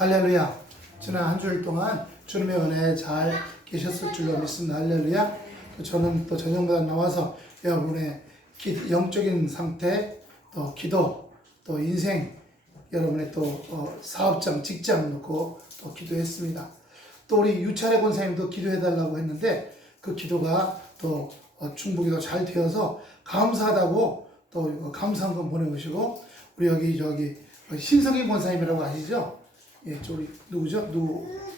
할렐루야. 지난 한 주일 동안 주님의 은혜에 잘 계셨을 줄로 믿습니다. 할렐루야. 저는 또 저녁마다 나와서 여러분의 영적인 상태, 또 기도, 또 인생, 여러분의 또 사업장, 직장 놓고 또 기도했습니다. 또 우리 유차례 권사님도 기도해달라고 했는데 그 기도가 또 충북이 더 잘 되어서 감사하다고 또 감사한 거 보내오시고, 우리 저기 신성희 권사님이라고 아시죠? 예, 우리 누구죠?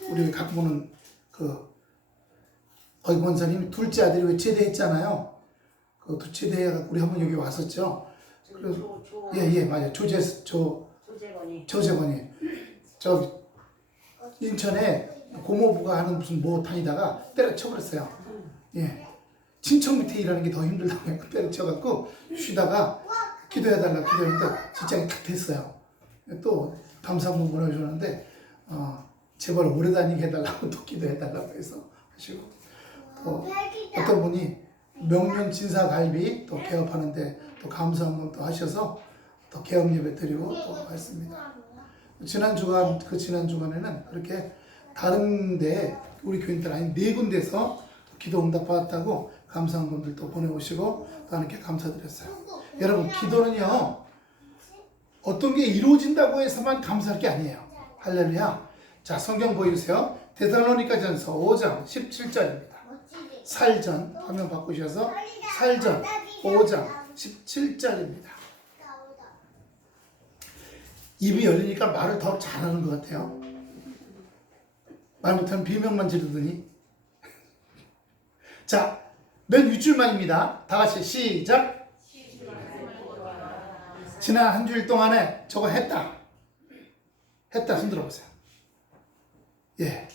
우리 갖고 보는 거기 권사님이 둘째 아들이 왜 제대했잖아요. 그 제대해 우리 한번 여기 왔었죠. 그래서 예 맞아요. 조재건이 저 인천에 고모부가 하는 무슨 뭐 다니다가 때려쳐버렸어요. 예, 친척 밑에 일하는 게 더 힘들다고 해서 때려쳐갖고 쉬다가 기도해달라고 기도했는데 직장이 탁 됐어요. 또 감사문 보내주셨는데 제발 오래 다니게 해달라고 또 기도해달라고 해서 하시고, 또 어떤 분이 명륜 진사갈비 또 개업하는데 또 감사문 또 하셔서 또 개업 예배 드리고 또 했습니다. 지난 주간에는 그렇게 다른데 우리 교인들 아닌 4군데서 기도 응답 받았다고 감사한 분들 또 보내오시고 또 하나님께 감사드렸어요. 여러분, 기도는요 어떤 게 이루어진다고 해서만 감사할 게 아니에요. 할렐루야. 자, 성경 보여주세요. 데살로니가전서 5장 17절입니다. 살전 화면 바꾸셔서 살전 5장 17절입니다. 입이 열리니까 말을 더 잘하는 것 같아요. 말 못하면 비명만 지르더니. 자, 몇 윗줄만입니다. 다 같이 시작. 지난 한 주일 동안에 저거 했다 손 들어보세요. 예,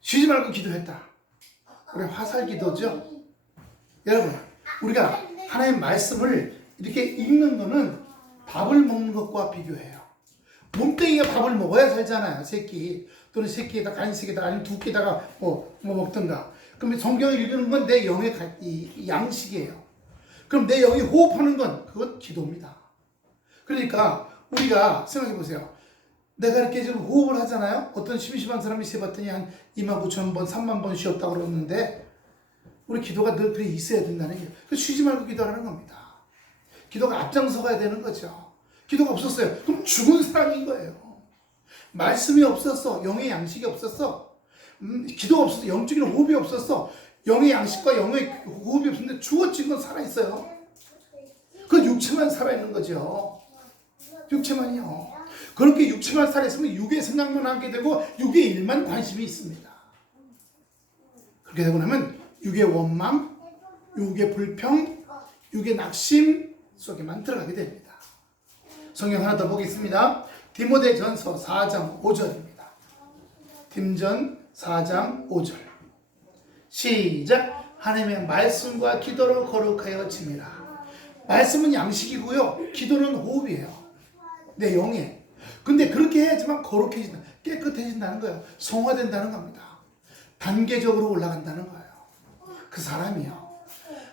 쉬지 말고 기도했다. 우리 화살 기도죠. 여러분, 우리가 하나님의 말씀을 이렇게 읽는 거는 밥을 먹는 것과 비교해요. 몸뚱이가 밥을 먹어야 살잖아요. 새끼 또는 새끼에다 간식에다 아니면 두 끼다가 뭐 먹든가. 그럼 성경을 읽는 건 내 영의 양식이에요. 그럼 내 영이 호흡하는 건 그건 기도입니다. 그러니까 우리가 생각해 보세요. 내가 이렇게 지금 호흡을 하잖아요. 어떤 심심한 사람이 세봤더니 한 29,000번, 30,000번 쉬었다고 그러는데 우리 기도가 늘 그래 있어야 된다는 게, 쉬지 말고 기도하는 겁니다. 기도가 앞장서 가야 되는 거죠. 기도가 없었어요. 그럼 죽은 사람인 거예요. 말씀이 없었어. 영의 양식이 없었어. 기도가 없었어. 영적인 호흡이 없었어. 영의 양식과 영의 호흡이 없었는데 죽어진 건 살아있어요. 그 육체만 살아있는 거죠. 육체만이요. 그렇게 육체만 살아있으면 육의 생각만 하게 되고 육의 일만 관심이 있습니다. 그렇게 되고 나면 육의 원망, 육의 불평, 육의 낙심 속에만 들어가게 됩니다. 성경 하나 더 보겠습니다. 디모데전서 4장 5절입니다. 딤전 4장 5절. 시작. 하나님의 말씀과 기도로 거룩하여 지니라. 말씀은 양식이고요, 기도는 호흡이에요. 내 영에. 근데 그렇게 해야지만 거룩해진다, 깨끗해진다는 거예요. 성화된다는 겁니다. 단계적으로 올라간다는 거예요. 그 사람이요.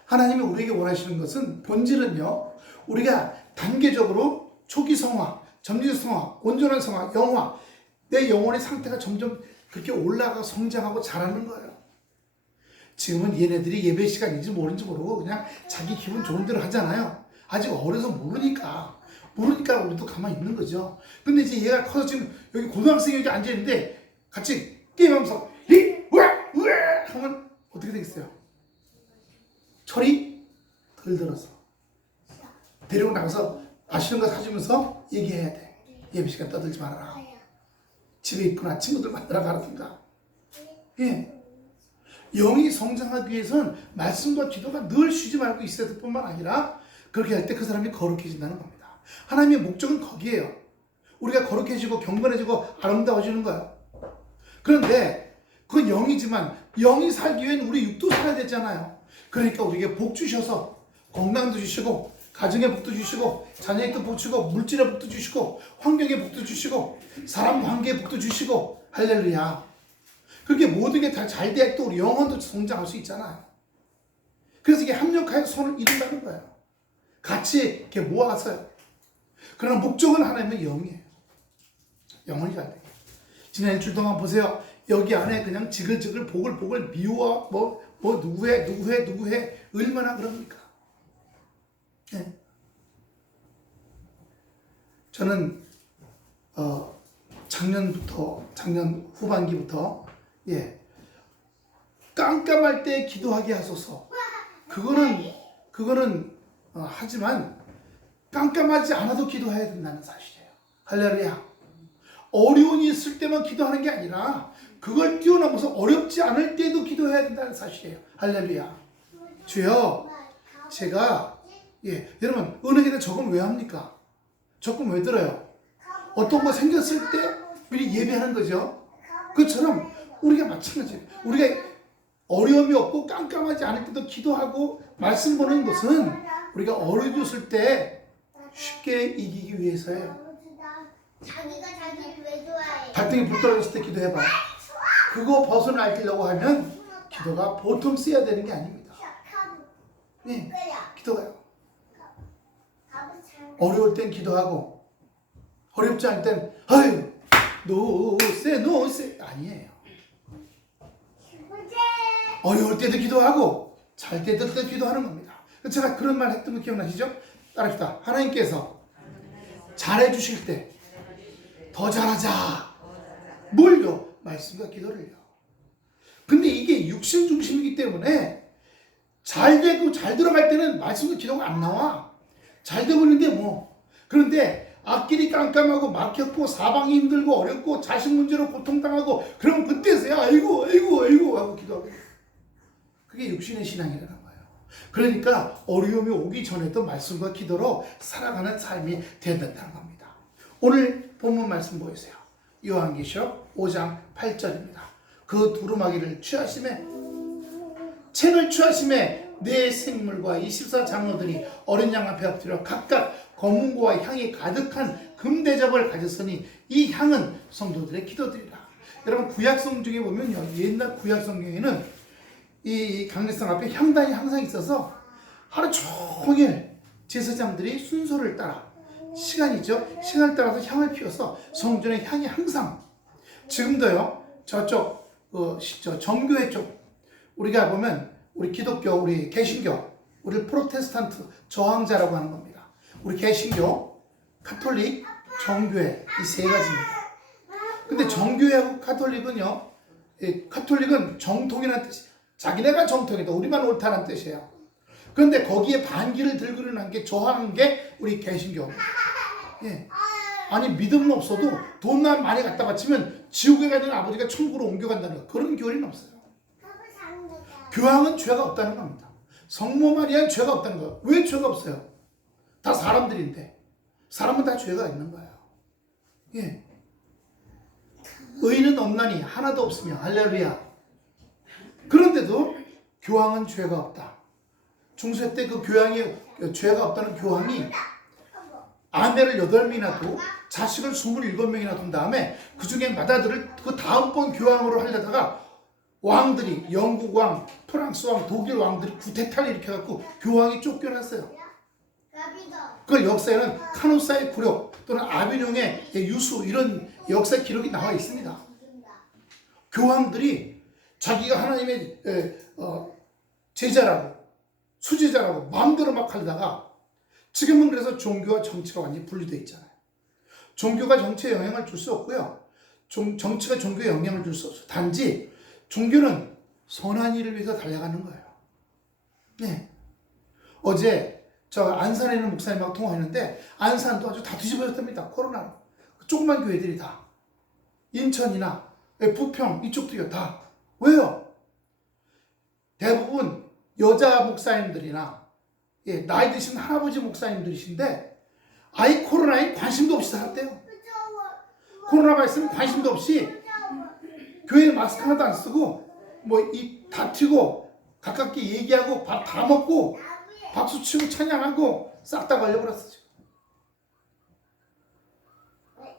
하나님이 우리에게 원하시는 것은, 본질은요, 우리가 단계적으로 초기 성화, 점진 성화, 온전한 성화, 영화, 내 영혼의 상태가 점점 그렇게 올라가고 성장하고 자라는 거예요. 지금은 얘네들이 예배 시간인지 모르는지 모르고 그냥 자기 기분 좋은 대로 하잖아요. 아직 어려서 모르니까 우리도 가만히 있는 거죠. 근데 이제 얘가 커서 지금 여기 고등학생이 여기 앉아있는데 같이 게임하면서 으아 하면 어떻게 되겠어요? 철이 덜 들어서 데리고 나가서 맛있는 거 사주면서 얘기해야 돼. 예배 시간 떠들지 말아라. 집에 있거나 친구들 만나러 가라든가. 예. 영이 성장하기 위해서는 말씀과 기도가 늘 쉬지 말고 있어야 될 뿐만 아니라, 그렇게 할 때 그 사람이 거룩해진다는 겁니다. 하나님의 목적은 거기에요. 우리가 거룩해지고 경건해지고 아름다워지는 거예요. 그런데 그건 영이지만 영이 살기 위해는 우리 육도 살아야 되잖아요. 그러니까 우리에게 복 주셔서 건강도 주시고, 가정의 복도 주시고, 자녀의 복 주시고, 물질의 복도 주시고, 환경의 복도 주시고, 사람 관계의 복도 주시고, 할렐루야. 그렇게 모든 게 다 잘 돼야 또 우리 영혼도 성장할 수 있잖아요. 그래서 이게 합력하여 손을 이룬다는 거예요. 같이 이렇게 모아서요. 그러나 목적은 하나님의 영이에요. 영혼이 잘 되게. 지난 일주일 동안 보세요. 여기 안에 그냥 지글지글 보글보글 미워 뭐 누구해 얼마나 그럽니까? 예. 저는 작년 후반기부터 깜깜할 때 기도하게 하소서. 그거는 하지만 깜깜하지 않아도 기도해야 된다는 사실이에요. 할렐루야. 어려움이 있을 때만 기도하는 게 아니라 그걸 뛰어넘어서 어렵지 않을 때도 기도해야 된다는 사실이에요. 할렐루야. 주여, 제가 여러분 은행에다 적금 왜 합니까? 적금 왜 들어요? 어떤 거 생겼을 때 미리 예배하는 거죠. 그것처럼 우리가 마찬가지예요. 우리가 어려움이 없고 깜깜하지 않을 때도 기도하고 말씀 보는 것은 우리가 어려워졌을 때 쉽게 이기기 위해서예요. 자기가 자기를 왜 좋아해? 발등에 불 떨어졌을 때 기도해봐. 그거 벗어나려고 하면 기도가 보통 써야 되는 게 아닙니다. 네, 기도가요. 어려울 땐 기도하고 어렵지 않을 땐 아유 노세 아니에요. 어려울 때도 기도하고 잘 때도 기도하는 겁니다. 제가 그런 말 했던 거 기억나시죠? 따라합시다. 하나님께서 잘해주실 때 더 잘하자. 뭘요? 말씀과 기도를요. 근데 이게 육신 중심이기 때문에 잘 되고 잘 들어갈 때는 말씀과 기도가 안 나와. 잘 되고 있는데 뭐. 그런데 앞길이 깜깜하고 막혔고 사방이 힘들고 어렵고 자식 문제로 고통당하고 그러면 그때서야 아이고 하고 기도하고. 그게 육신의 신앙이라는 거예요. 그러니까 어려움이 오기 전에도 말씀과 기도로 살아가는 삶이 된다는 겁니다. 오늘 본문 말씀 보이세요. 요한계시록 5장 8절입니다. 그 두루마기를 취하심에 책을 취하심에 네 생물과 24장로들이 어린 양 앞에 엎드려 각각 검은고와 향이 가득한 금대접을 가졌으니 이 향은 성도들의 기도들이라. 여러분 구약성 중에 보면요, 옛날 구약성경에는 이 강례성 앞에 향단이 항상 있어서 하루 종일 제사장들이 순서를 따라 시간이죠. 시간을 따라서 향을 피워서 성전의 향이 항상 지금도요. 저쪽 정교회 쪽 우리가 보면 우리 기독교, 우리 개신교, 우리 프로테스탄트 저항자라고 하는 겁니다. 우리 개신교, 가톨릭, 정교회 이 세 가지입니다. 근데 정교회하고 가톨릭은요. 가톨릭은 정통이라는 뜻이 자기네가 정통이다. 우리만 옳다는 뜻이에요. 그런데 거기에 반기를 들고 일어난 게 저항한 게 우리 개신교입니다. 아니 믿음은 없어도 돈만 많이 갖다 바치면 지옥에 가는 아버지가 천국으로 옮겨간다는 거. 그런 교리는 없어요. 교황은 죄가 없다는 겁니다. 성모 마리아는 죄가 없다는 거예요. 왜 죄가 없어요? 다 사람들인데 사람은 다 죄가 있는 거예요. 의인은 없나니 하나도 없으며 할렐루야. 그런데도 교황은 죄가 없다. 중세 때 그 교황이 죄가 없다는 교황이 아내를 8명이나 두고 자식을 27명이나 둔 다음에 그 중에 맏아들을 그 다음번 교황으로 하려다가 왕들이 영국 왕, 프랑스 왕, 독일 왕들이 구태타를 일으켜갖고 교황이 쫓겨났어요. 그 역사에는 카노사의 굴욕 또는 아비뇽의 유수 이런 역사 기록이 나와 있습니다. 교황들이 자기가 하나님의 제자라고 수제자라고 마음대로 막 하다가 지금은 그래서 종교와 정치가 완전히 분리되어 있잖아요. 종교가 정치에 영향을 줄 수 없고요. 정치가 종교에 영향을 줄 수 없어요. 단지 종교는 선한 일을 위해서 달려가는 거예요. 네. 어제 저 안산에 있는 목사님하고 통화했는데 안산도 아주 다 뒤집어졌답니다. 코로나로. 조그만 교회들이 다. 인천이나 부평 이쪽도요. 다. 왜요? 대부분 여자 목사님들이나 나이 드신 할아버지 목사님들이신데 아예 코로나에 관심도 없이 살았대요. 코로나가 있으면 관심도 없이 교회에 마스크 하나도 안 쓰고 뭐 입 다 튀고 가깝게 얘기하고 밥 다 먹고 박수 치고 찬양하고 싹 다 걸려버렸어.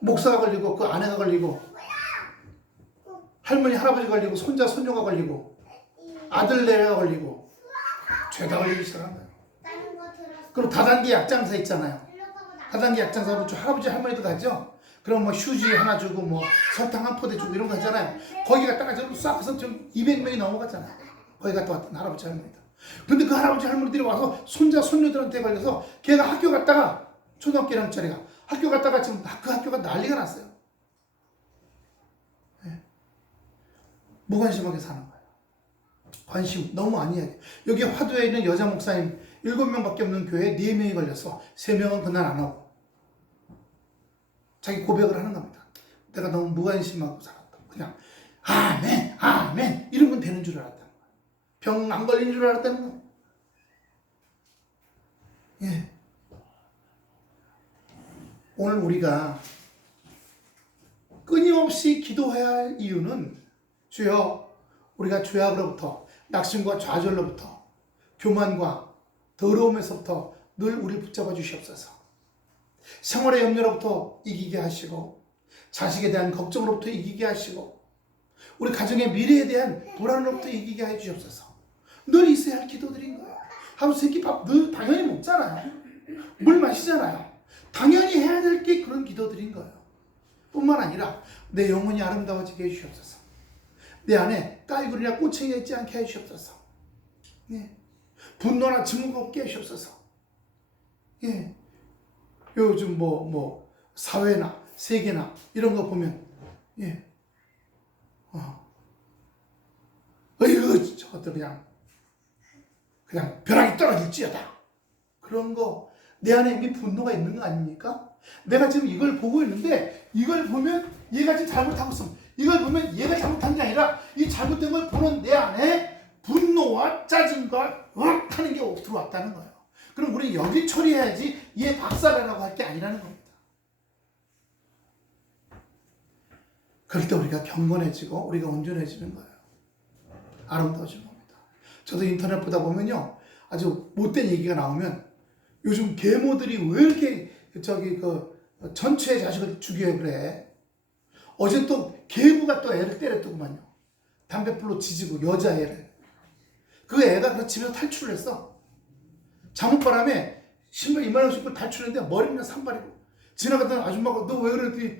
목사가 걸리고 그 아내가 걸리고 할머니 할아버지 걸리고 손자 손녀가 걸리고 아들 내외가 걸리고 죄다 걸리기 시작한 거예요. 그리고 다단계 약장사 있잖아요. 다단계 약장사 보면 할아버지 할머니도 가죠. 그럼 뭐 휴지 하나 주고 뭐 설탕 한 포대 주고 이런 거 하잖아요. 거기 갔다가 지금 싹 해서 지금 200명이 넘어갔잖아요. 거기 갔다 왔던 할아버지 할머니들. 근데 그 할아버지 할머니들이 와서 손자 손녀들한테 걸려서 걔가 학교 갔다가 초등학교 1학년짜리가 학교 갔다가 지금 그 학교가 난리가 났어요. 네. 무관심하게 사는 거예요. 관심 너무 아니야. 여기 화두에 있는 여자 목사님 7명밖에 없는 교회에 4명이 걸려서 3명은 그날 안 오고 자기 고백을 하는 겁니다. 내가 너무 무관심하고 살았다. 그냥 아멘 아멘 이러면 되는 줄 알았다는 거예요. 병 안 걸린 줄 알았다는 거예요. 예. 오늘 우리가 끊임없이 기도해야 할 이유는 주여 우리가 죄악으로부터 낙심과 좌절로부터 교만과 더러움에서부터 늘 우리를 붙잡아 주시옵소서. 생활의 염려로부터 이기게 하시고 자식에 대한 걱정으로부터 이기게 하시고 우리 가정의 미래에 대한 불안으로부터 이기게 해 주시옵소서. 늘 있어야 할 기도드린 거예요. 하루 세끼 밥 늘 당연히 먹잖아요. 물 마시잖아요. 당연히 해야 될 게 그런 기도드린 거예요. 뿐만 아니라 내 영혼이 아름다워지게 해주시옵소서. 내 안에 깔굴이나 꼬챙이가 있지 않게 해주시옵소서. 예. 분노나 증오가 없게 해주시옵소서. 예. 요즘 사회나 세계나 이런 거 보면 예. 어이구 저것들 그냥 벼락이 떨어질지어다. 그런 거 내 안에 이미 분노가 있는 거 아닙니까? 내가 지금 이걸 보고 있는데 이걸 보면 얘가 지금 잘못하고 있으면 이걸 보면 얘가 잘못한 게 아니라 이 잘못된 걸 보는 내 안에 분노와 짜증과 하는 게 들어왔다는 거예요. 그럼 우리 여기 처리해야지 얘 박살내라고 할 게 아니라는 겁니다. 그럴 때 우리가 경건해지고 우리가 온전해지는 거예요. 아름다워지는 겁니다. 저도 인터넷 보다 보면요 아주 못된 얘기가 나오면 요즘 계모들이 왜 이렇게 전체의 자식을 죽여요 그래. 어제 또 계부가 또 애를 때렸더구만요. 담배불로 지지고 여자애를. 그 애가 그 집에서 탈출을 했어. 잠옷바람에 신발 이만한 신고 탈출했는데 머리는 산발이고 지나가던 아줌마가 너 왜 그랬더니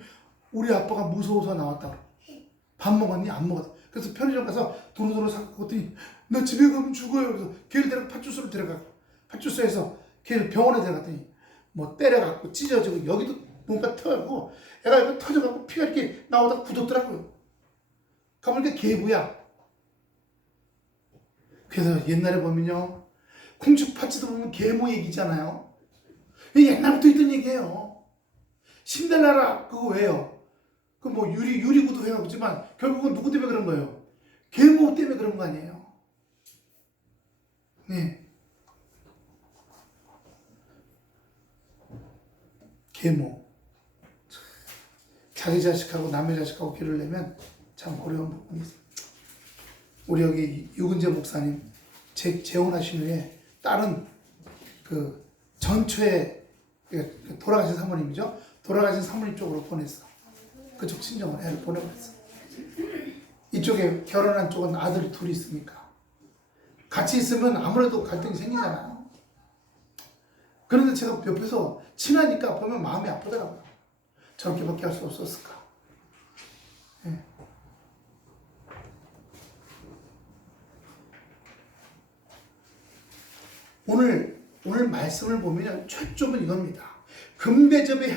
우리 아빠가 무서워서 나왔다고. 밥 먹었니? 안 먹었어. 그래서 편의점 가서 도로도로 사고 했더니 나 집에 가면 죽어요. 그래서 걔를 데리고 파출소로 데려가고 파출소에서 걔를 병원에 데려갔더니 뭐 때려갖고 찢어지고 여기도 뭔가 터고 애가 이거 터져갖고 피가 이렇게 나오다가 굳었더라고요. 가보니까 계부야. 그래서 옛날에 보면요 쿵축파츠도 보면 계모 얘기잖아요. 옛날부터 있던 얘기예요. 신데렐라 그거 왜요? 그 뭐 유리구도 해가지만 결국은 누구 때문에 그런 거예요? 계모 때문에 그런 거 아니에요? 네. 계모. 자기 자식하고 남의 자식하고 길을 내면 참 어려운 부분이 있어요. 우리 여기 유근재 목사님 재혼하신 후에 딸은 그 전초에 돌아가신 사모님이죠. 돌아가신 사모님 쪽으로 보냈어. 그쪽 친정을 애를 보내버렸어. 이쪽에 결혼한 쪽은 아들이 둘이 있으니까 같이 있으면 아무래도 갈등이 생기잖아요. 그런데 제가 옆에서 친하니까 보면 마음이 아프더라고요. 저렇게밖에 할 수 없었을까. 네. 오늘 말씀을 보면 초점은 이겁니다. 금대접의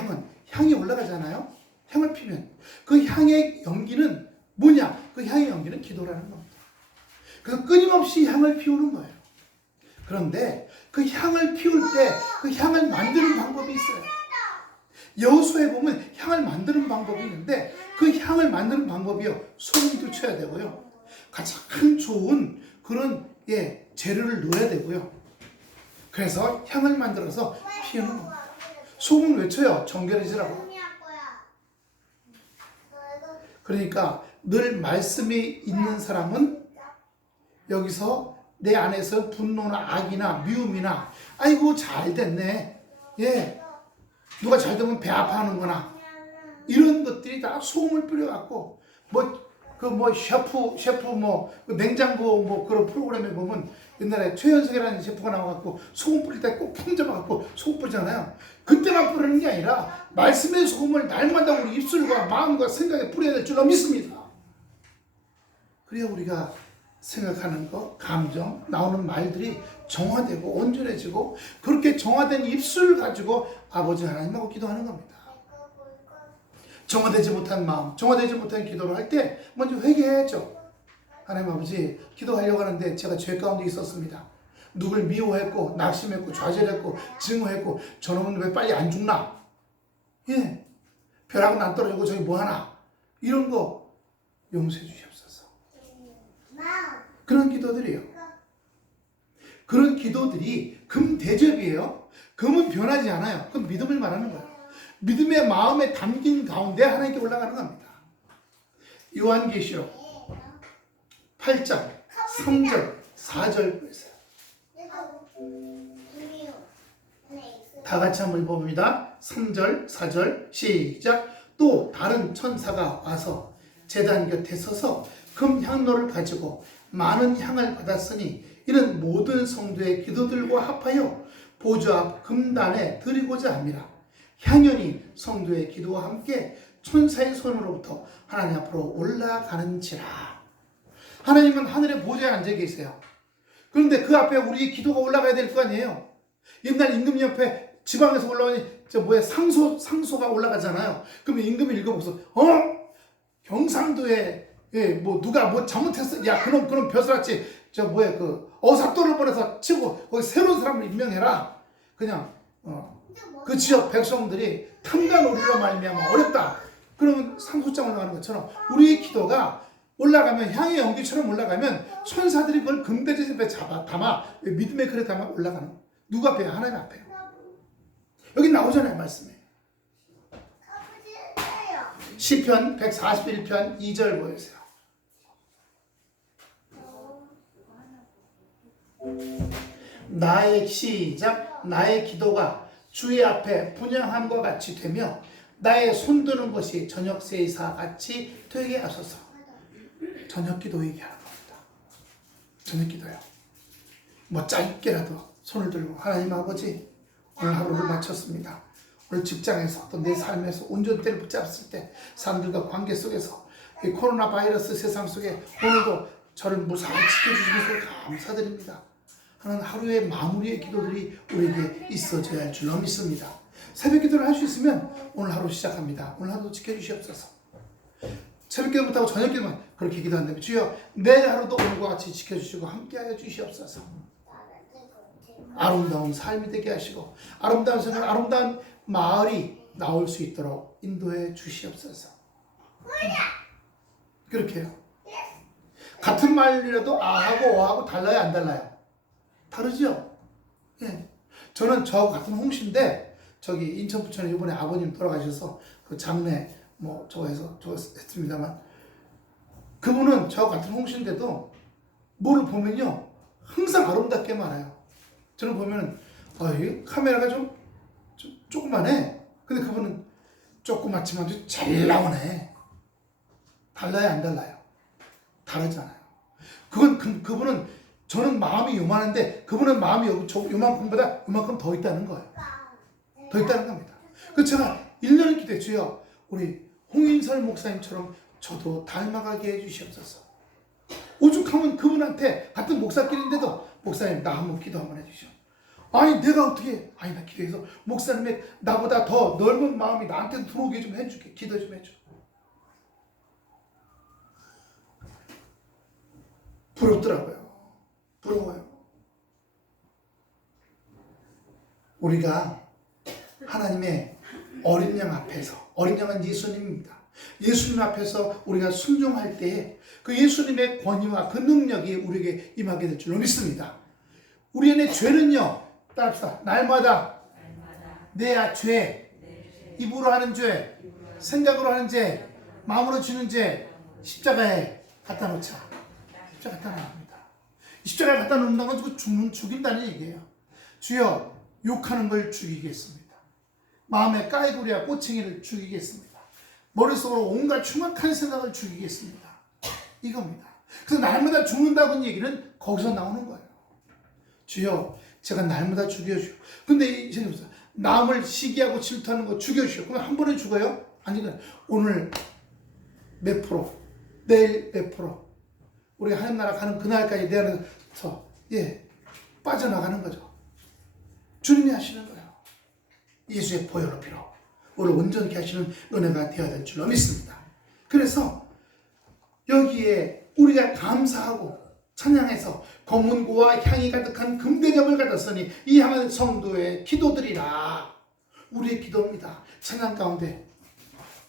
향이 올라가잖아요. 향을 피면 그 향의 연기는 뭐냐? 그 향의 연기는 기도라는 겁니다. 그래서 끊임없이 향을 피우는 거예요. 그런데 그 향을 피울 때 그 향을 만드는 방법이 있어요. 여호수아에 보면 향을 만드는 방법이 있는데 그 향을 만드는 방법이요. 소금도 쳐야 되고요. 가장 좋은 그런 재료를 넣어야 되고요. 그래서 향을 만들어서 피우는 겁니다. 소금을 왜 쳐요? 정결해지라고. 그러니까 늘 말씀이 있는 사람은 여기서 내 안에서 분노나 악이나 미움이나 아이고 잘 됐네. 누가 잘 되면 배 아파하는 거나 이런 것들이 다 소금을 뿌려갖고 그 뭐 셰프 뭐 냉장고 뭐 그런 프로그램에 보면 옛날에 최현석이라는 셰프가 나와갖고 소금 뿌릴 때 꼭 폼 잡아갖고 소금 뿌리잖아요. 그때만 뿌리는 게 아니라 말씀의 소금을 날마다 우리 입술과 마음과 생각에 뿌려야 될 줄로 믿습니다. 그래야 우리가 생각하는 것, 감정, 나오는 말들이 정화되고 온전해지고 그렇게 정화된 입술 가지고 아버지 하나님하고 기도하는 겁니다. 정화되지 못한 마음, 정화되지 못한 기도를 할 때 먼저 회개해야죠. 하나님 아버지, 기도하려고 하는데 제가 죄 가운데 있었습니다. 누굴 미워했고 낙심했고 좌절했고 증오했고 저놈은 왜 빨리 안 죽나? 예, 벼락은 안 떨어지고 저기 뭐하나? 이런 거 용서해 주시옵소서. 그런 기도들이에요. 그런 기도들이 금 대접이에요. 금은 변하지 않아요. 그건 믿음을 말하는 거예요. 믿음의 마음에 담긴 가운데 하나님께 올라가는 겁니다. 요한계시록 8장 3절 4절 보세요. 다 같이 한번 읽어봅니다. 3절 4절 시작. 또 다른 천사가 와서 제단 곁에 서서 금 향로를 가지고 많은 향을 받았으니 이는 모든 성도의 기도들과 합하여 보좌 앞 금단에 드리고자 합니다. 향연이 성도의 기도와 함께 천사의 손으로부터 하나님 앞으로 올라가는지라. 하나님은 하늘의 보좌에 앉아 계세요. 그런데 그 앞에 우리의 기도가 올라가야 될 거 아니에요. 옛날 임금 옆에 지방에서 올라오니 상소가 올라가잖아요. 그러면 임금이 읽어보소. 경상도에 뭐 누가 뭐 잘못했어. 야 그놈 벼슬아치 어사또를 보내서 치고 거기 새로운 사람을 임명해라. 그냥 그 지역 백성들이 탐관오리로 말미암아 어렵다. 그러면 상소장 올라가는 것처럼 우리의 기도가 올라가면 향의 연기처럼 올라가면 천사들이 그걸 금대접에 담아 믿음의 그릇 담아 올라가는 거예요. 누구 앞에요? 하나님 앞에요. 여기 나오잖아요 말씀에. 시편 141편 2절 보여주세요. 나의 기도가 주의 앞에 분향함과 같이 되며 나의 손드는 것이 저녁 세이사 같이 되게 하소서. 저녁 기도 얘기하는 겁니다. 저녁 기도요. 뭐 짧게라도 손을 들고 하나님 아버지 오늘 하루를 마쳤습니다. 오늘 직장에서 또 내 삶에서 운전대를 붙잡았을 때 사람들과 관계 속에서 이 코로나 바이러스 세상 속에 오늘도 저를 무사히 지켜주시면서 감사드립니다. 하는 하루의 마무리의 기도들이 우리에게 있어져야 할 줄로 믿습니다. 새벽 기도를 할 수 있으면 오늘 하루 시작합니다. 오늘 하루도 지켜주시옵소서. 새벽 기도 못하고 저녁 기도만 그렇게 기도한다면 주여 내일 하루도 오늘과 같이 지켜주시고 함께하여 주시옵소서. 아름다운 삶이 되게 하시고 아름다운 생각, 아름다운 마을이 나올 수 있도록 인도해 주시옵소서. 그렇게 해요. 같은 말이라도 아하고 어하고 달라요 안 달라요? 다르죠? 예. 저는 저하고 같은 홍씨인데 저기 인천 부천에 이번에 아버님 돌아가셔서 그 장례 저거 했습니다만 그분은 저하고 같은 홍씨인데도 뭐를 보면요 항상 아름답게 말아요. 저는 보면은 이 카메라가 좀 조그만해. 근데 그분은 조그맣지만 잘 나오네. 달라요 안 달라요? 다르잖아요. 그분은 저는 마음이 요만한데 그분은 마음이 요만큼보다 요만큼 더 있다는 거예요. 더 있다는 겁니다. 그래서 제가 1년을 기도해 주여 우리 홍인설 목사님처럼 저도 닮아가게 해주시옵소서. 오죽하면 그분한테 같은 목사끼리인데도 목사님 나 한번 기도 한번 해주시오. 아니 내가 어떻게 나 기도해서 목사님의 나보다 더 넓은 마음이 나한테 들어오게 좀 해줄게. 기도 좀 해줘. 부럽더라고요. 부러워요. 우리가 하나님의 어린 양 앞에서, 어린 양은 예수님입니다. 예수님 앞에서 우리가 순종할 때에 그 예수님의 권위와 그 능력이 우리에게 임하게 될 줄로 믿습니다. 우리 안에 죄는요, 따릅시다. 날마다 내 죄, 입으로 하는 죄, 생각으로 하는 죄, 마음으로 지는 죄, 십자가에 갖다 놓자. 십자가에 갖다 놔합니다. 십자가에 갖다 놓는다는 건 죽인다는 얘기예요. 주여, 욕하는 걸 죽이겠습니다. 마음에 까이구리와 꼬챙이를 죽이겠습니다. 머릿속으로 온갖 흉악한 생각을 죽이겠습니다. 이겁니다. 그래서 날마다 죽는다는 얘기는 거기서 나오는 거예요. 주여, 제가 날마다 죽여주요. 근데 이 생각해 보세요. 남을 시기하고 질투하는 거 죽여주요. 그럼 한 번에 죽어요? 아니면 오늘 몇 프로, 내일 몇 프로, 우리 하나님 나라 가는 그날까지 내 안에서 빠져나가는 거죠. 주님이 하시는 거예요. 예수의 보혈로 피로 우리를 온전케 하시는 은혜가 되어야 될 줄로 믿습니다. 그래서 여기에 우리가 감사하고 찬양해서 검은고와 향이 가득한 금대접을 받았으니 이 향은 성도의 기도들이라. 우리의 기도입니다. 찬양 가운데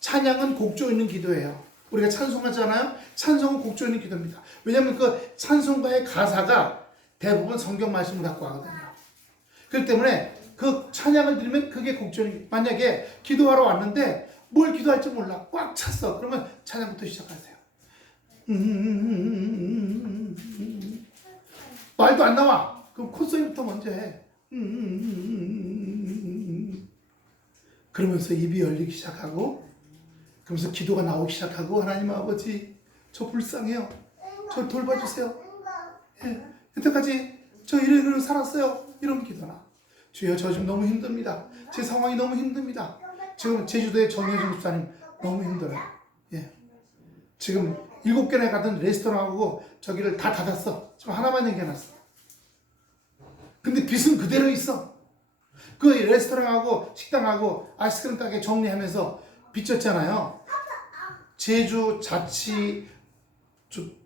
찬양은 곡조 있는 기도예요. 우리가 찬송하잖아요. 찬송은 곡조 있는 기도입니다. 왜냐하면 그 찬송가의 가사가 대부분 성경 말씀을 갖고 하거든요. 그렇기 때문에 그 찬양을 드리면 그게 곡조 있는 기도. 만약에 기도하러 왔는데 뭘 기도할지 몰라. 꽉 찼어. 그러면 찬양부터 시작하세요. 말도 안 나와. 그럼 콧소리부터 먼저 해. 그러면서 입이 열리기 시작하고, 그러면서 기도가 나오기 시작하고, 하나님 아버지, 저 불쌍해요. 저 돌봐주세요. 예, 여태까지 저 이래로 살았어요. 이런 기도나. 주여, 저 지금 너무 힘듭니다. 제 상황이 너무 힘듭니다. 지금 제주도의 정혜정 집사님 너무 힘들어요. 예. 지금 7개나 가던 레스토랑하고 저기를 다 닫았어. 지금 하나만 남겨놨어. 근데 빚은 그대로 있어. 그 레스토랑하고 식당하고 아이스크림 가게 정리하면서 빚졌잖아요. 제주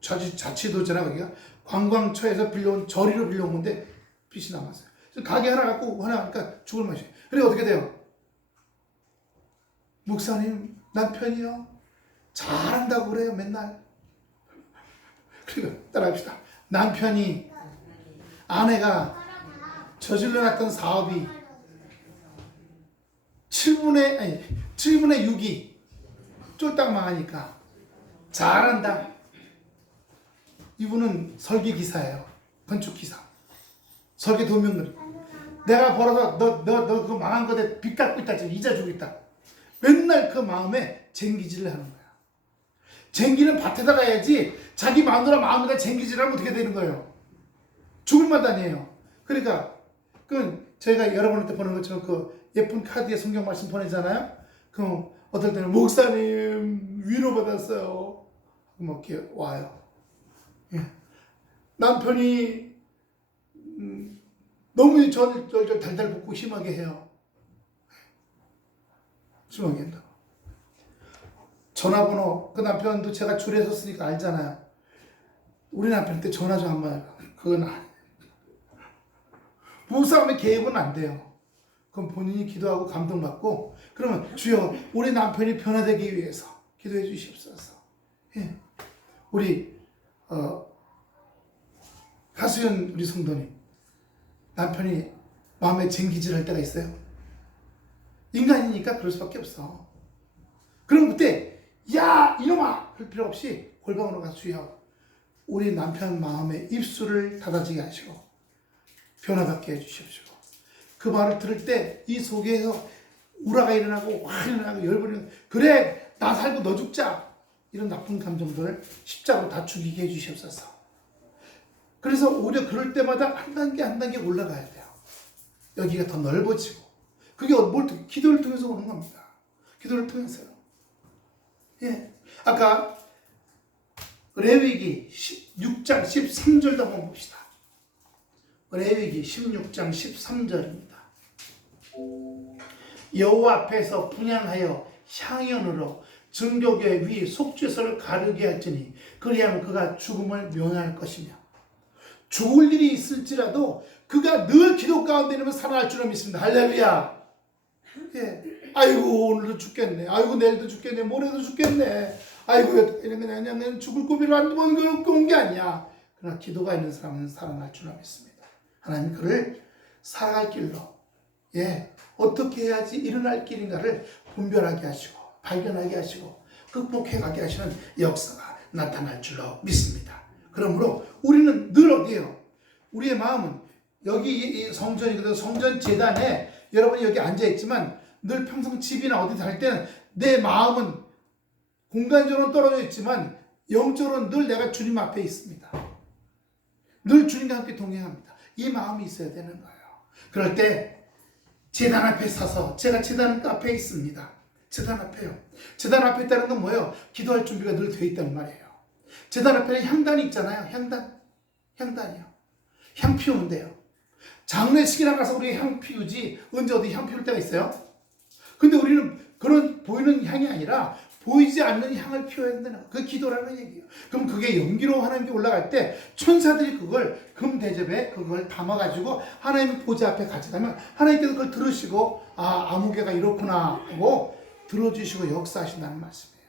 자치도잖아. 거기가 관광처에서 빌려온 저리로 빌려온 건데 빚이 남았어요. 가게 하나 갖고 하나 하니까 죽을 맛이에요. 그래 어떻게 돼요? 목사님 남편이요 잘한다고 그래요 맨날. 그러니까 따라합시다. 남편이 아내가 저질러 놨던 사업이 7분의 6이 쫄딱 망하니까 잘한다. 이분은 설계기사예요. 건축기사. 설계 도면들. 내가 벌어서 너 그거 망한 거에 빚 갚고 있다. 지금 이자 주고 있다. 맨날 그 마음에 쟁기질을 하는 거야. 쟁기는 밭에다 가야지 자기 마누라 마음에다 쟁기질하면 어떻게 되는 거예요? 죽을 마다니에요. 그러니까 그 저희가 여러분한테 보는 것처럼 그 예쁜 카드에 성경 말씀 보내잖아요. 그럼 어떨 때는 목사님 위로받았어요. 뭐 이렇게 와요. 예. 남편이 너무 저 달달 볶고 심하게 해요. 심하게 한다고. 전화번호 그 남편도 제가 줄에 섰으니까 알잖아요. 우리 남편한테 전화 좀 한번 해봐. 그건 부부싸움의 개입은 안 돼요. 그럼 본인이 기도하고 감동받고 그러면 주여 우리 남편이 변화되기 위해서 기도해 주시옵소서. 예. 우리 하수연 우리 성도님 남편이 마음에 쟁기질 할 때가 있어요. 인간이니까 그럴 수밖에 없어. 그럼 그때 야 이놈아 그럴 필요 없이 골방으로 가서 주여 우리 남편 마음에 입술을 닫아지게 하시고 변화받게 해주십시오. 그 말을 들을 때 이 속에서 우라가 일어나고 화가 일어나고 열불이 일어나고 그래 나 살고 너 죽자 이런 나쁜 감정들을 십자가로 다 죽이게 해주시옵소서. 그래서 오히려 그럴 때마다 한 단계 한 단계 올라가야 돼요. 여기가 더 넓어지고 그게 기도를 통해서 오는 겁니다. 기도를 통해서요. 예. 아까 레위기 16장 13절도 한번 봅시다. 레위기 16장 13절입니다. 여호와 앞에서 분향하여 향연으로 증거궤 위 속죄소를 가르게 할지니 그리하면 그가 죽음을 면할 것이며 죽을 일이 있을지라도 그가 늘 기도 가운데 있으면 살아날 줄을 믿습니다. 할렐루야. 예. 아이고 오늘도 죽겠네. 아이고 내일도 죽겠네. 모레도 죽겠네. 아이고 그냥 죽을 고비를 안 온 게 아니야. 그러나 기도가 있는 사람은 살아날 줄을 믿습니다. 하나님 그를 살아갈 길로 어떻게 해야지 일어날 길인가를 분별하게 하시고 발견하게 하시고 극복해가게 하시는 역사가 나타날 줄로 믿습니다. 그러므로 우리는 늘 어디에요? 우리의 마음은 여기 이 성전이거든. 성전 재단에 여러분이 여기 앉아있지만 늘 평생 집이나 어디 살 때는 내 마음은 공간적으로 떨어져 있지만 영적으로 늘 내가 주님 앞에 있습니다. 늘 주님과 함께 동행합니다. 이 마음이 있어야 되는 거예요. 그럴 때 제단 앞에 서서, 제가 제단 앞에 있습니다. 제단 앞에요. 제단 앞에 있다는 건 뭐예요? 기도할 준비가 늘 되어 있다는 말이에요. 제단 앞에는 향단이 있잖아요. 향단이요. 향 피우는데요. 장례식이나 가서 우리 향 피우지 언제 어디 향 피울 때가 있어요? 근데 우리는 그런 보이는 향이 아니라 보이지 않는 향을 피워야 된다는 거. 그 기도라는 얘기예요. 그럼 그게 연기로 하나님께 올라갈 때 천사들이 그걸 금대접에 그걸 담아가지고 하나님 보좌 앞에 가져가면 하나님께서 그걸 들으시고 아무개가 이렇구나 하고 들어주시고 역사하신다는 말씀이에요.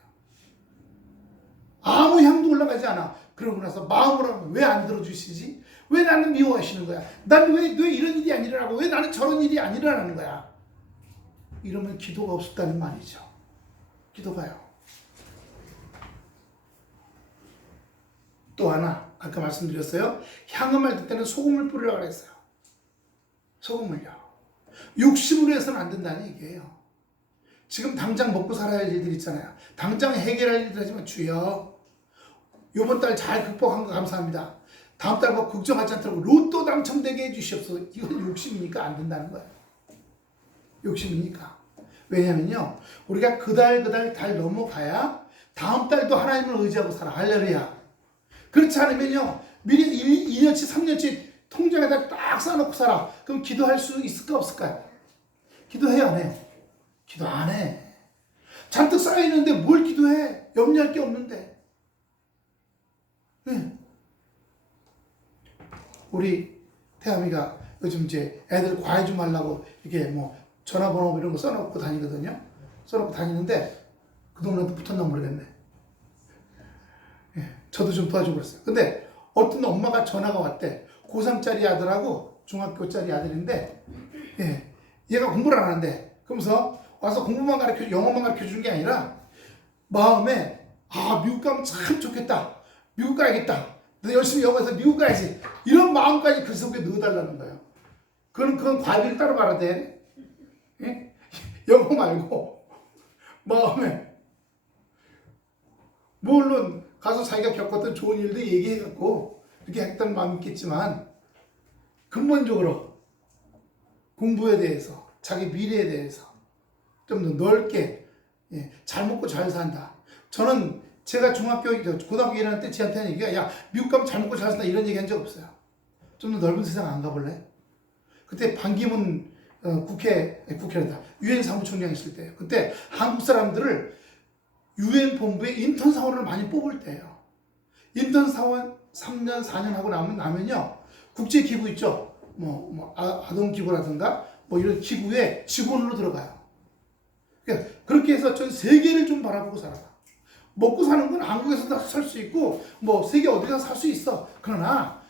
아무 향도 올라가지 않아. 그러고 나서 마음으로 왜 안 들어주시지? 왜 나는 미워하시는 거야? 난 왜 이런 일이 안 일어나고 왜 나는 저런 일이 안 일어나는 거야? 이러면 기도가 없었다는 말이죠. 기도가요. 또 하나 아까 말씀드렸어요. 향을 맡을 때는 소금을 뿌리라고 그랬어요. 소금을요. 욕심으로 해서는 안 된다는 얘기예요. 지금 당장 먹고 살아야 할 일들 있잖아요. 당장 해결할 일들 하지만 주여 이번 달 잘 극복한 거 감사합니다. 다음 달 뭐 걱정하지 않도록 로또 당첨되게 해주시옵소서. 이건 욕심이니까 안 된다는 거예요. 욕심이니까. 왜냐면요. 우리가 그 달 넘어가야 다음 달도 하나님을 의지하고 살아. 할렐루야. 그렇지 않으면요. 미리 2년치 3년치 통장에다 딱 쌓아놓고 살아. 그럼 기도할 수 있을까 없을까요? 기도해요 안 해요? 기도 안 해. 잔뜩 쌓여있는데 뭘 기도해? 염려할 게 없는데. 네. 우리 태아미가 요즘 이제 애들 과외 좀 하려고 이렇게 뭐 전화번호 이런 거 써놓고 다니거든요. 써놓고 다니는데 그 동네한테 붙었나 모르겠네. 예, 저도 좀 도와주고 그랬어요. 근데 어떤 엄마가 전화가 왔대. 고3짜리 아들하고 중학교짜리 아들인데 예, 얘가 공부를 안 하는데 그러면서 와서 공부만 가르쳐 영어만 가르쳐 주는 게 아니라 마음에 미국 가면 참 좋겠다. 미국 가야겠다. 너 열심히 영어해서 미국 가야지. 이런 마음까지 그 속에 넣어달라는 거예요. 그건 과비를 따로 가야 돼. 예? 영어 말고 마음에 물론 가서 자기가 겪었던 좋은 일도 얘기해갖고 이렇게 했던 마음이 있겠지만 근본적으로 공부에 대해서 자기 미래에 대해서 좀 더 넓게 잘 먹고 잘 산다. 저는 제가 고등학교 1학년 때 지한테 한 얘기가 야 미국 가면 잘 먹고 잘 산다 이런 얘기 한 적 없어요. 좀 더 넓은 세상 안 가볼래? 그때 반기문 국회란다. 유엔 사무총장 있을 때예요. 그때 한국 사람들을 유엔 본부에 인턴 사원을 많이 뽑을 때예요. 인턴 사원 3년 4년 하고 나면요 국제 기구 있죠. 아동 기구라든가 뭐 이런 기구에 직원으로 들어가요. 그러니까 그렇게 해서 전 세계를 좀 바라보고 살아요. 먹고 사는 건 한국에서도 살 수 있고 뭐 세계 어디 가서 살 수 있어. 그러나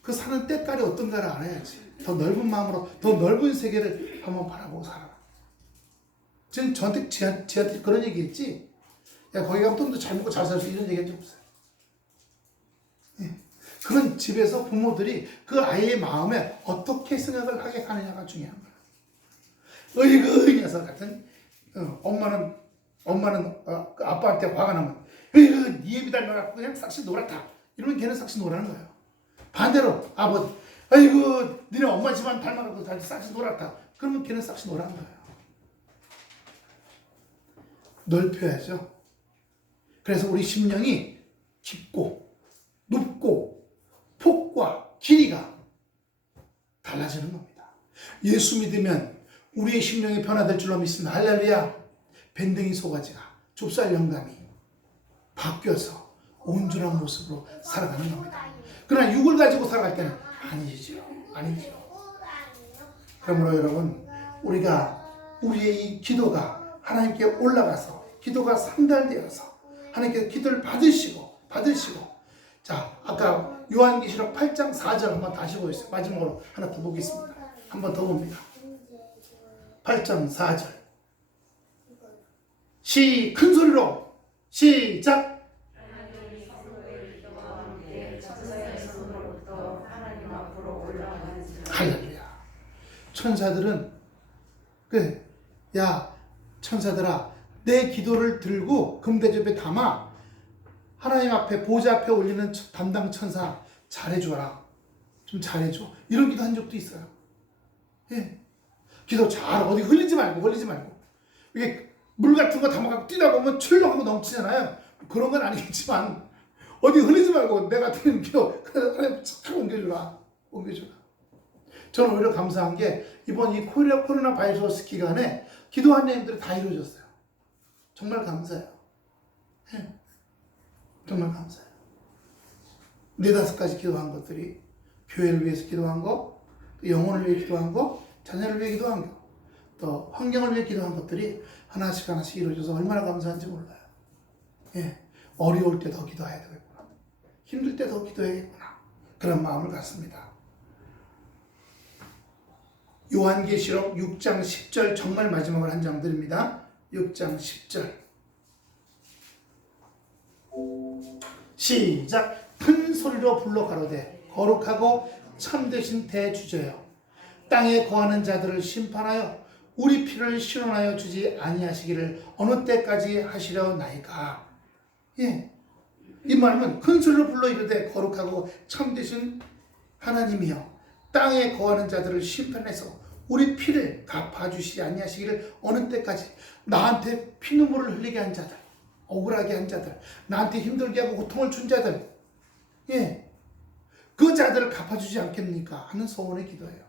그 사는 때깔이 어떤가를 알아야지. 더 넓은 마음으로 더 넓은 세계를 한번 바라보고 살아라. 지금 저한테 지한테 그런 얘기 했지. 야 거기 가면 좀 더 잘 먹고 잘 살 수 이런 얘기 한 적 없어요. 예. 그건 집에서 부모들이 그 아이의 마음에 어떻게 생각을 하게 하느냐가 중요한 거야. 어이구 이 녀석 같은 엄마는 아빠한테 화가 나면 네 애비 닮아갖고 그냥 싹시 놀았다 이러면 걔는 싹시 놀라는 거예요. 반대로 아버지 아이고 니네 엄마 집안 닮아갖고 싹시 놀았다 그러면 걔는 싹시 놀라는 거예요. 넓혀야죠. 그래서 우리 심령이 깊고 높고 폭과 길이가 달라지는 겁니다. 예수 믿으면 우리의 심령이 변화될 줄로 믿습니다. 할렐루야. 밴댕이 소가지가 좁쌀 영감이 바뀌어서 온전한 모습으로 살아가는 겁니다. 그러나 육을 가지고 살아갈 때는 아니죠. 그러므로 여러분 우리가 우리의 이 기도가 하나님께 올라가서 기도가 상달되어서 하나님께 기도를 받으시고 자 아까 요한계시록 8장 4절 한번 다시 보겠습니다. 마지막으로 하나 더 보겠습니다. 한번 더 봅니다. 8장 4절 큰 소리로 시작. 할렐루야. 천사들은 천사들아 내 기도를 들고 금대접에 담아 하나님 앞에 보좌 앞에 올리는 담당 천사 잘해줘라. 좀 잘해줘. 이런 기도 한 적도 있어요. 예. 기도 잘 어디 흘리지 말고. 이게 물 같은 거 담아갖고 뛰다 보면 출렁하고 넘치잖아요. 그런 건 아니겠지만 어디 흘리지 말고 내가 드리는 기도 하나님 착 옮겨주라. 저는 오히려 감사한 게 이번 이 코로나 바이러스 기간에 기도한 내용들이 다 이루어졌어요. 정말 감사해요. 예. 정말 감사해요. 4-5가지 기도한 것들이 교회를 위해서 기도한 거, 또 영혼을 위해 기도한 거, 자녀를 위해 기도한 거, 또 환경을 위해 기도한 것들이 하나씩 이루어져서 얼마나 감사한지 몰라요. 예. 어려울 때 더 기도해야 되겠구나. 힘들 때 더 기도해야겠구나. 그런 마음을 갖습니다. 요한계시록 6장 10절 정말 마지막으로 한 장 드립니다. 6장 10절 시작. 큰 소리로 불러 가로되 거룩하고 참되신 대주제여 땅에 거하는 자들을 심판하여 우리 피를 실현하여 주지 아니하시기를 어느 때까지 하시려나이까. 예. 이 말은 큰 소리로 불러 이르되 거룩하고 참되신 하나님이여 땅에 거하는 자들을 심판해서 우리 피를 갚아주시지 아니하시기를 어느 때까지. 나한테 피눈물을 흘리게 한 자들, 억울하게 한 자들, 나한테 힘들게 하고 고통을 준 자들, 예, 그 자들을 갚아주지 않겠습니까? 하는 소원의 기도예요.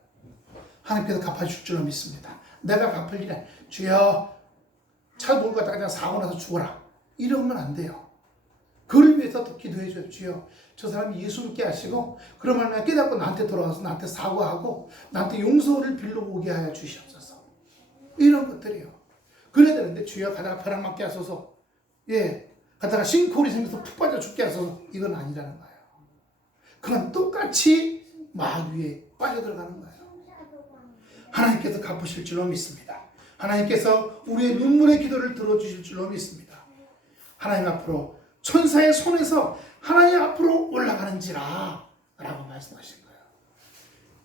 하나님께서 갚아줄 줄로 믿습니다. 내가 갚을 일은 주여 차 몰고 가다가 그냥 사고 나서 죽어라 이러면 안 돼요. 그를 위해서 더 기도해 줘요. 주여 저 사람이 예수 믿게 하시고 그러면 내가 깨닫고 나한테 돌아와서 나한테 사과하고 나한테 용서를 빌러 오게 하여 주시옵소서. 이런 것들이요. 그래야 되는데 주여 가다가 벼락 맞게 하소서, 예, 가다가 싱크홀이 생겨서 푹 빠져 죽게 하소서, 이건 아니라는 거예요. 그건 똑같이 막 위에 빠져들어가는 거예요. 하나님께서 갚으실 줄로 믿습니다. 하나님께서 우리의 눈물의 기도를 들어주실 줄로 믿습니다. 하나님 앞으로 천사의 손에서 하나님 앞으로 올라가는지라 라고 말씀하신 거예요.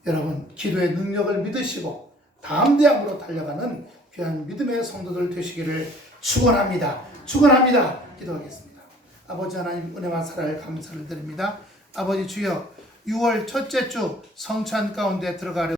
여러분 기도의 능력을 믿으시고 담대함으로 달려가는 귀한 믿음의 성도들 되시기를 축원합니다. 기도하겠습니다. 아버지 하나님 은혜와 사랑을 감사를 드립니다. 아버지 주여 6월 첫째 주 성찬 가운데 들어가려